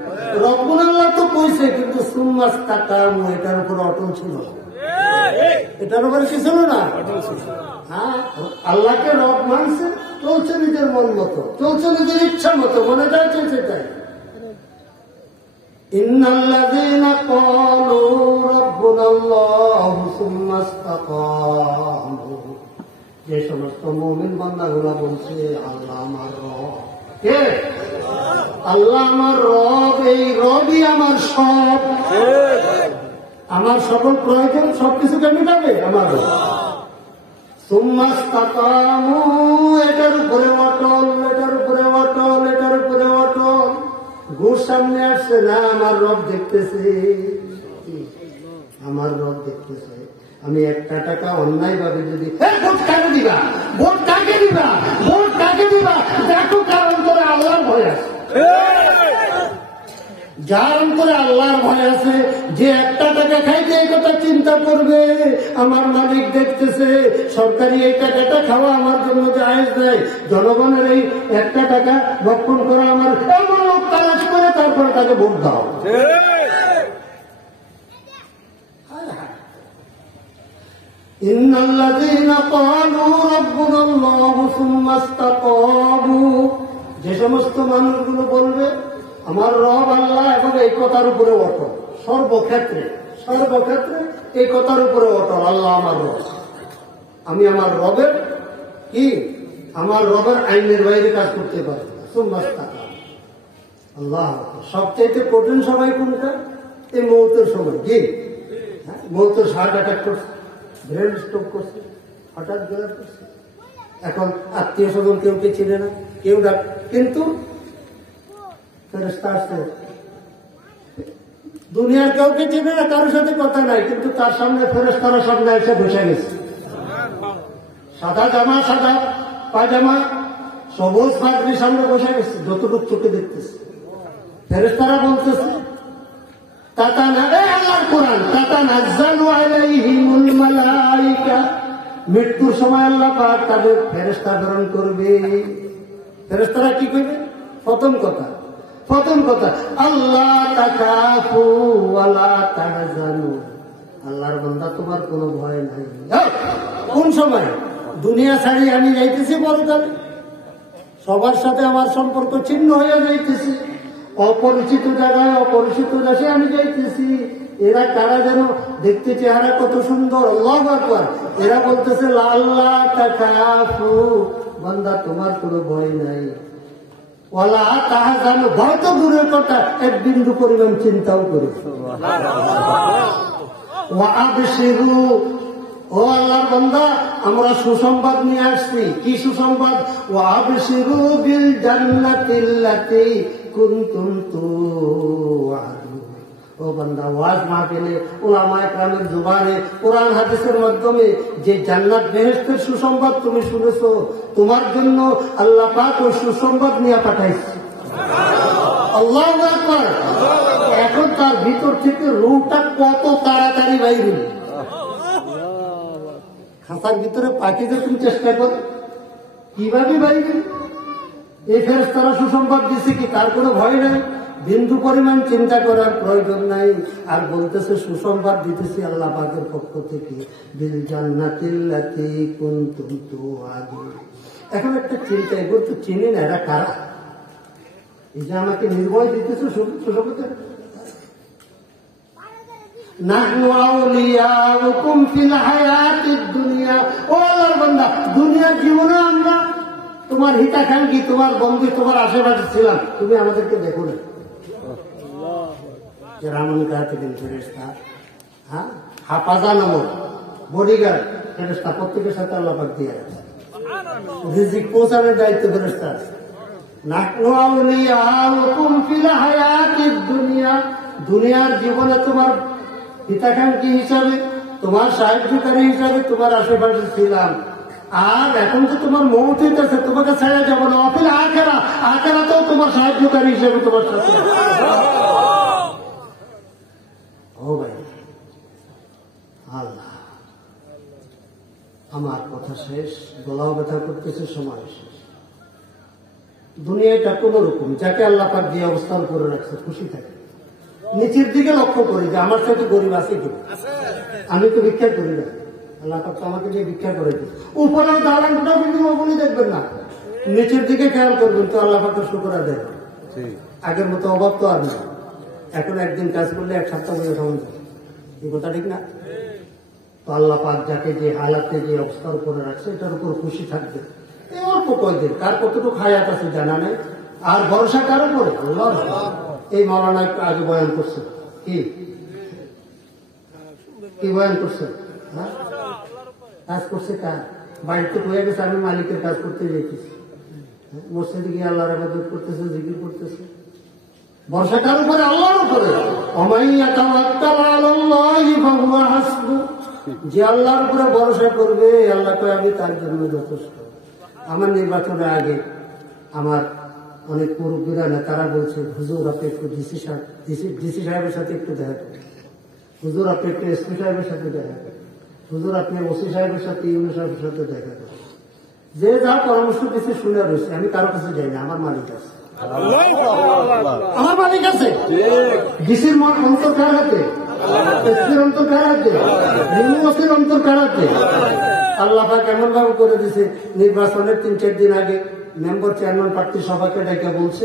রব্বুনাল্লাহ তো কইছে, কিন্তু সুম্মাস্তাকামু, এটার উপর অটল ছিল, এটার উপরে কি ছিল না? হ্যাঁ, আল্লাহকে রব মানছে, চলছে নিজের মন মতো, চলছে নিজের ইচ্ছা মতো, মনে যাচ্ছে সেটাই। ইন্নাল্লাযীনা ক্বালু রাব্বুনাল্লাহু সুম্মাস্তাকামু, যে সমস্ত মুমিন বান্দাগুলো বলছে আল্লাহ আমার রব, কে? আল্লাহ আমার রব, এই রবই আমার সব, আমার সকল প্রয়োজন সবকিছুকে মিটাবে আমার রব। সুম্মাস্তাকামু, এটার উপরে অটল, এটার উপরে অটল, এটার উপরে অটল। ঘুষ সামনে আসছে না, আমার রব দেখতেছে, আমার রব দেখতেছে। আমি 1 টাকা অন্যায় ভাবে যদি ভোট কাকে দিবা, ভোট কাকে দিবা, ভোট কাকে দিবা, দেখো কার অন্তরে আল্লাহর ভয় আছে, যার অন্তরে আল্লাহর ভয় আছে, যে 1 টাকা খাইতে এই কথা চিন্তা করবে, আমার মালিক দেখতেছে, সরকারি এই টাকাটা খাওয়া আমার জন্য জায়েজ দেয়, জনগণের এই 1 টাকা ভক্ষণ করা আমার এমন কাজ করে, তারপরে তাকে ভোট দাও। ইন্নাল্লাযীনা ক্বালু রাব্বুনাল্লাহু সুম্মাস্তাকামু, যে সমস্ত মানুষগুলো বলবে আমার রব আল্লাহ, এবং এই কথার উপরে অটল, সর্বক্ষেত্রে এই কথার উপরে অটল, আল্লাহ আমার রব, আমি আমার রবের কি, আমার রবের আইনের বাইরে কাজ করতে পারি না। সুম্মাস্তাকামু, আল্লাহ। সবচাইতে কঠিন সময় কোনটা? এই মৌতের সময়। কি মৌতের হার্ট অ্যাটাক করছে, ব্রেন স্ট্রোক করছে, হঠাৎ বেড়া করছে, এখন আত্মীয় স্বজন কেউ কে চিনে না, কেউ ডাক, কিন্তু ফেরেশতা আসছে, দুনিয়ার কাউকে চিনে না, কারোর সাথে কথা নাই, কিন্তু তার সামনে ফেরেশতারা সামনে এসে বসে গেছে, সাদা জামা, সাদা পায়জামা, সবুজ পাগড়ি সামনে বসে গেছে, যতটুকু চোখে দেখতেছে। ফেরেশতারা বলতেছে আল্লাহর কোরআন, তাতানাজ্জালু আলাইহিমুল মালাইকা, মৃত্যুর সময় আল্লাহ পাক তাদের ফেরেশতা প্রেরণ করবে। ফেরেশতারা কি করবে? প্রথম কথা আল্লাহ তাকাফু ওয়ালা তাহজানু, আল্লাহর বান্দা তোমার কোনো ভয় নাই। কোন সময়? দুনিয়া ছাড়ি আমি যাইতেছি, পরকালে সবার সাথে আমার সম্পর্ক ছিন্ন হয়ে যাইতেছি, অপরিচিত জায়গায় অপরিচিত দেশে আমি যাইতেছি। এরা কারা যেন দেখতে চেহারা কত সুন্দর, আল্লাহু আকবার। এরা বলতেছে আল্লাহ তাকাফু, বান্দা তোমার কোনো ভয় নাই, ওয়ালা তাহজানু, ভয় তো দূরের কথা, এক বিন্দু পরিমাণ চিন্তাও করি। ওয়া আবশিরু, ও আল্লাহর বান্দা আমরা সুসংবাদ নিয়ে আসছি। কি সুসংবাদ? ওয়া আবশিরু বিল জান্নাতিল্লাতী কুনতুম তুআদুন। ও বান্দা, ওয়াজ মাহফিলে উলামায়ে কেরামের জবানে কোরআন হাদিসের মাধ্যমে যে জান্নাত বেহেশতের সুসংবাদ তুমি শুনেছো, তোমার জন্য আল্লাহ পাক ওই সুসংবাদ নিয়ে পাঠাইছে। আল্লাহু আকবার। এখন তার ভিতর থেকে রুহটা কত তাড়াতাড়ি বাইরে। খাঁচার ভিতরে পাখিদের তুমি চেষ্টা করো কিভাবে বাইরে। এই ফেরেশতারা সুসংবাদ দিচ্ছে কি তার কোনো ভয় নাই, বিন্দু পরিমাণ চিন্তা করার প্রয়োজন নাই। আর বলতেছে সুসংবাদ দিতেছি আল্লাহ পাকের পক্ষ থেকে, বিল জান্নাতিল্লাতী কুনতুম তুআদুন। এখন একটা চিন্তা, এগুলো তো চিনি না, এরা কারা? এই যে আমাকে নির্ভয় দিতেছে সুসংবাদ, নাহনু আউলিয়াউকুম ফিল হায়াতিদ দুনিয়া। ও আল্লাহর বান্দা, দুনিয়ার জীবনে আমরা তোমার হিতাকাঙ্ক্ষী, তোমার বন্ধু, তোমার আশেপাশে ছিলাম, তুমি আমাদেরকে দেখো না। রামন কাহাতিন ফেরেশতা, হ্যাঁ, হাফাজা নামক বডিগার্ড ফেরেশতা প্রত্যেকের সাথে আল্লাহ পাক দিয়ে রাখছে। রিজিক পৌঁছানোর দায়িত্ব ফেরেশতার। নাহনু আউলিয়াউকুম ফিল হায়াতিদ দুনিয়া, দুনিয়ার জীবনে তোমার হিতাকাঙ্ক্ষী হিসাবে, তোমার সাহায্যকারী হিসাবে তোমার আশেপাশে ছিলাম। আর এখন যে তোমার মৌত হইতেছে, তোমাকে ছেড়ে যাবো না। অফিল আখেরা, আখেরাতেও তোমার সাহায্যকারী হিসেবে তোমার সাথে। ও ভাই আল্লাহ, আমার কথা শেষ, গলাও ব্যথা করতেছে, সময় শেষ। দুনিয়াটা কোন রকম, যাকে আল্লাহ পাক দিয়ে অবস্থান করে রাখছে খুশি থাকে। নিচের দিকে লক্ষ্য করি যে আমার সাথে গরিব আছে কিনা। আমি তো ভিক্ষা করি না, আল্লাহ পাক তো আমাকে দিয়ে ভিক্ষা করে দিই। উপরে দালান কোটা বিল্ডিং ওগুলি দেখবেন না, নিচের দিকে খেয়াল করবেন তো আল্লাহ পাকের শুকর আদায়। আগের মতো অভাব তো আর না। এখন একদিন কাজ করলে এক সপ্তাহ করে খাওয়া যায়, এই কথা ঠিক না? তো আল্লাহ পাক যাকে যে হালাতে যে অবস্থার করে রাখছে এটার উপর খুশি থাকবে। এই অল্প কয়দিন কার কতটুকু হায়াত আছে জানা নেই, আর ভরসা কারো করে আল্লাহ। এই মাওলানা একটু আগে বয়ান করছে, কি বয়ান করছে? হ্যাঁ, কাজ করছে কার? বাড়িতে হয়ে গেছে, আমি মালিকের কাজ করতে যেতেছি, মসজিদে গিয়ে আল্লাহর ইবাদত করতেছে, জিকির করতেছে। ভরসা কার উপরে? আল্লাহর উপরে। ওমাইয়া তাওয়াক্কাল আলাল্লাহি ফাহুয়া হাসবু, যে আল্লাহর উপরে ভরসা করবে আল্লাহ কয় আমি তার জন্য যথেষ্ট। আমার নির্বাচনের আগে আমার অনেক মুরব্বীরা নেতারা বলছে, হুজুর আপনি একটু ডিসি সাহেবের সাথে একটু দেখা করেন, হুজুর আপনি একটু এসপি সাহেবের সাথে দেখা করেন, হুজুর আপনি ওসি সাহেবের সাথে, ইউনি সাহেবের সাথে দেখা করেন। যে যা পরামর্শ দিচ্ছে শুনে রয়েছে, আমি কারো কাছে যাই না, আমার মালিক আছে, আমার মালিক আছে। ডিসির অন্তর কার হাতে? এসপির অন্তর কার হাতে? ইউনিভার্সিটির অন্তর কার হাতে? আল্লাহ পাক এমন ভাবে করে দিছে, নির্বাচনের 3-4 দিন আগে মেম্বার চেয়ারম্যান প্রার্থী সভাকে ডেকে বলছে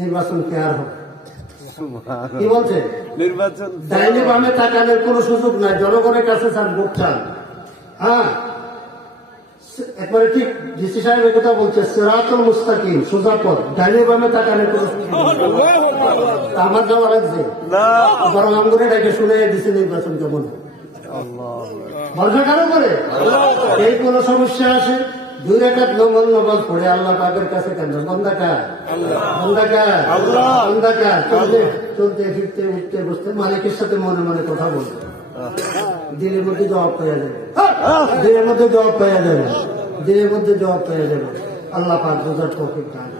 নির্বাচন কে আর হবে। কি বলছে? নির্বাচন ডাইনে বামে তাকানোর কোন সুযোগ নাই, জনগণের কাছে চান, ভোট চান। হ্যাঁ, একবারে ঠিক ডিসি সাহেব কথা বলছে, সিরাতুল মুস্তাকিম, সোজা পথ, ডাইনে বামে তাকানোর কোন সুযোগ নাই। আমার যাওয়া লাগছে বরং আমগুলো ডেকে শুনে দিচ্ছে নির্বাচন কেমন। ভরসা কারো করে? এই কোন সমস্যা আসে 2 রাকাত নফল নামাজ পড়ে আল্লাহ পাকের কাছে কেন? বন্দাকার চলতে ফিরতে উঠতে বসতে মালিকের সাথে মনে মনে কথা বলতে, দিনের মধ্যে জবাব পাওয়া যাবে, দিনের মধ্যে জবাব পাওয়া যাবে, দিনের মধ্যে জবাব পাওয়া যাবে। আল্লাহ পাক বোঝার তৌফিক দান।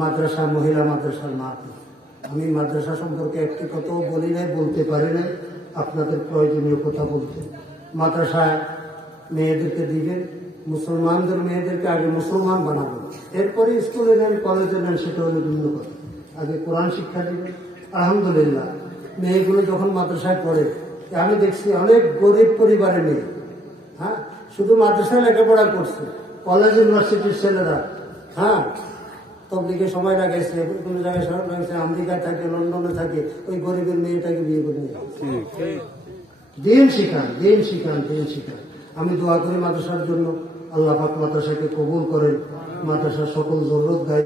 মাদ্রাসা, মহিলা মাদ্রাসার মা, আমি মাদ্রাসা সম্পর্কে একটি কথাও বলি নাই, বলতে পারি নাই, আপনাদের প্রয়োজনীয় কথা বলতে। মাদ্রাসায় মেয়েদেরকে দিবেন, মুসলমানদের মেয়েদেরকে আগে মুসলমান বানাবেন, এরপরে স্কুলে নেন, কলেজে নেন, সেটা হলো ভিন্ন কথা। আগে কোরআন শিক্ষা দিবেন। আলহামদুলিল্লাহ, মেয়েগুলো যখন মাদ্রাসায় পড়ে, আমি দেখছি অনেক গরিব পরিবারের মেয়ে, হ্যাঁ, শুধু মাদ্রাসায় লেখাপড়া করছে, কলেজ ইউনিভার্সিটির ছেলেরা, হ্যাঁ, তবলিগে সময় লাগাইছে, কোনো জায়গায় শহর লাগাইছে, আমেরিকায় থাকে, লন্ডনে থাকে, ওই গরিবের মেয়েটাকে বিয়ে করে নিয়ে যাচ্ছে। দিন শিখান, দিন শিখান, দিন শিখান। আমি দোয়া করি মাদ্রাসার জন্য, আল্লাহ পাক মাদ্রাসাকে কবুল করেন, মাদ্রাসার সকল জরুরত গায়ে